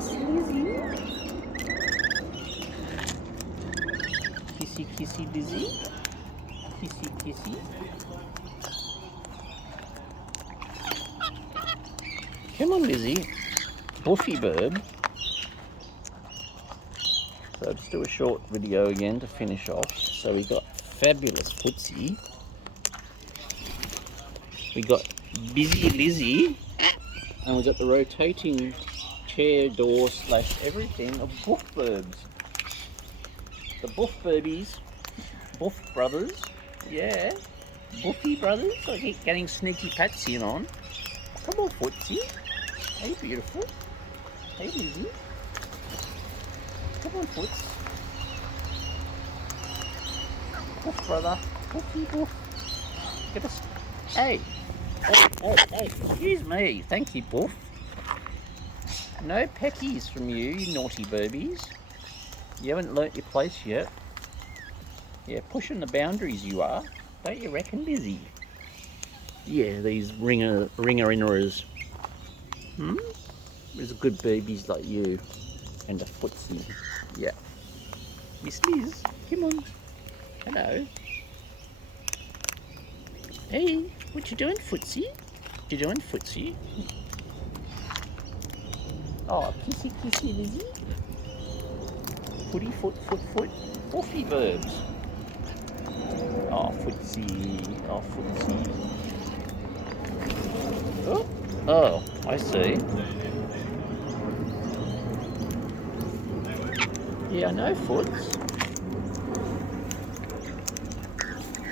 Miss Lizzie. Kissy, kissy, Lizzie. Kissy, kissy. Come on, Lizzie. Buffy bird. So let's do a short video again to finish off. So we got fabulous Footsy. We got Busy Lizzie. And we got the rotating chair door / everything of Buff Burbs. The Buff Burbies. Buff brothers. Yeah. Buffy brothers. I keep getting sneaky patsy on. Come on, Footsy. Hey, beautiful. Hey, Lizzie. Come on, Foots. Buff, brother. Buffy, buff. Get us. Hey. Hey. Excuse me. Thank you, Buff. No peckies from you, you naughty burbies. You haven't learnt your place yet. Yeah, pushing the boundaries you are. Don't you reckon, Lizzie? Yeah, these ringer-inners. There's good babies like you. And a Footsy. Yeah. Miss Liz, come on. Hello. Hey, what you doing, Footsy? You doing, Footsy? Oh, kissy, kissy, Lizzie. Footy, foot. Buffy verbs. Oh, Footsy. Oh, Footsy. Oh, I see. Yeah, I know, Foots.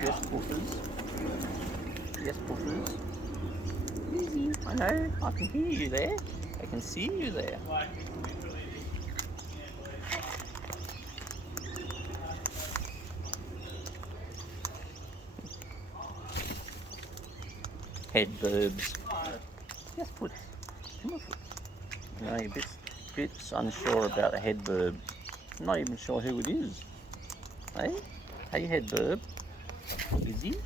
Yes, Buffers. Yes, Buffers. Lizzie, I know. I can hear you there. I can see you there. Head verbs. Yes, Foots. Come on, Foots. No, you're a bit unsure about a head verb. I'm not even sure who it is. Hey? Hey, head verb. Lizzie?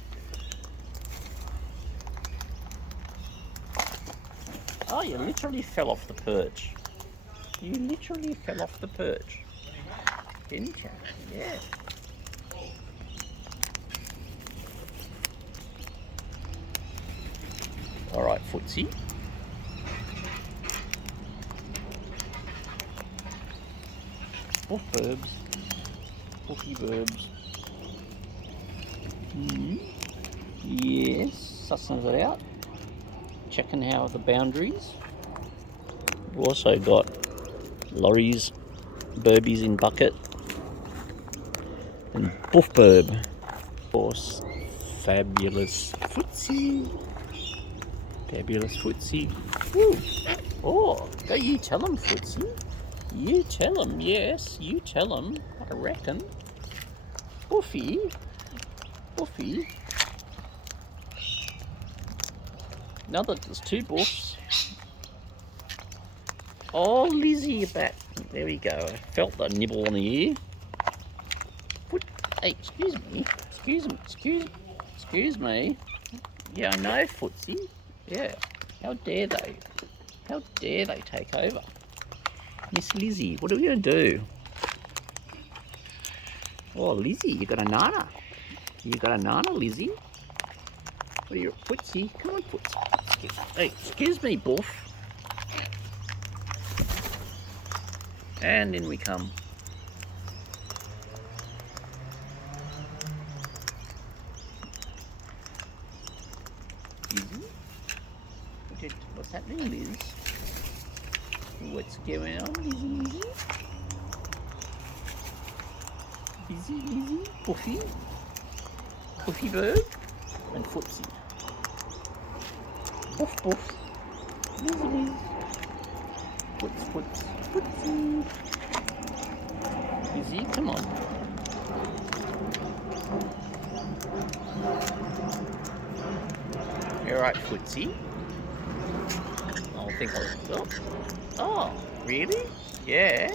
Oh, you literally fell off the perch. You literally fell off the perch. Didn't you? Yeah. Alright, Footsy. Buff verbs. Buffy verbs. Yes, sussing it out. Checking how the boundaries. We've also got lorries, burbies in bucket, and Buff Burb. Of course, fabulous Footsy. Fabulous Footsy. Woo. Oh, go you tell him, Footsy. You tell him, yes, you tell him, I reckon. Buffy. Now that there's two Buffs. Oh, Lizzie, you're back. There we go. I felt the nibble on the ear. Hey, excuse me. Excuse me. Yeah, I know, Footsy. Yeah. How dare they? How dare they take over? Miss Lizzie, what are we going to do? Oh, Lizzie, you got a nana. You got a nana, Lizzie? What are you, Footsy? Come on, Footsy. Hey, excuse me, Buff. And in we come. Lizzie? What's happening, Liz? What's going on, Lizzie? Busy Lizzie? Buffy bird? And Footsy. Buff. Lizzie. Footsy. Lizzie, come on. You're right, Footsy. I think I'll... Oh, really? Yeah.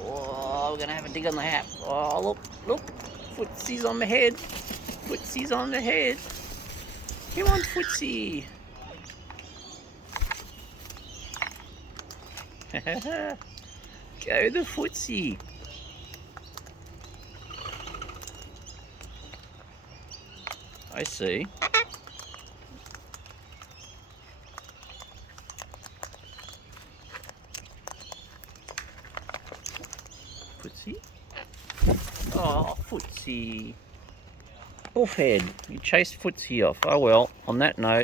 Oh, we're going to have a dig on the hat. Oh, look. Footsy's on the head. Come on, Footsy. Go the Footsy. I see. Footsy? Oh, Footsy. Buffhead, you chased Footsy off. Oh well, on that note.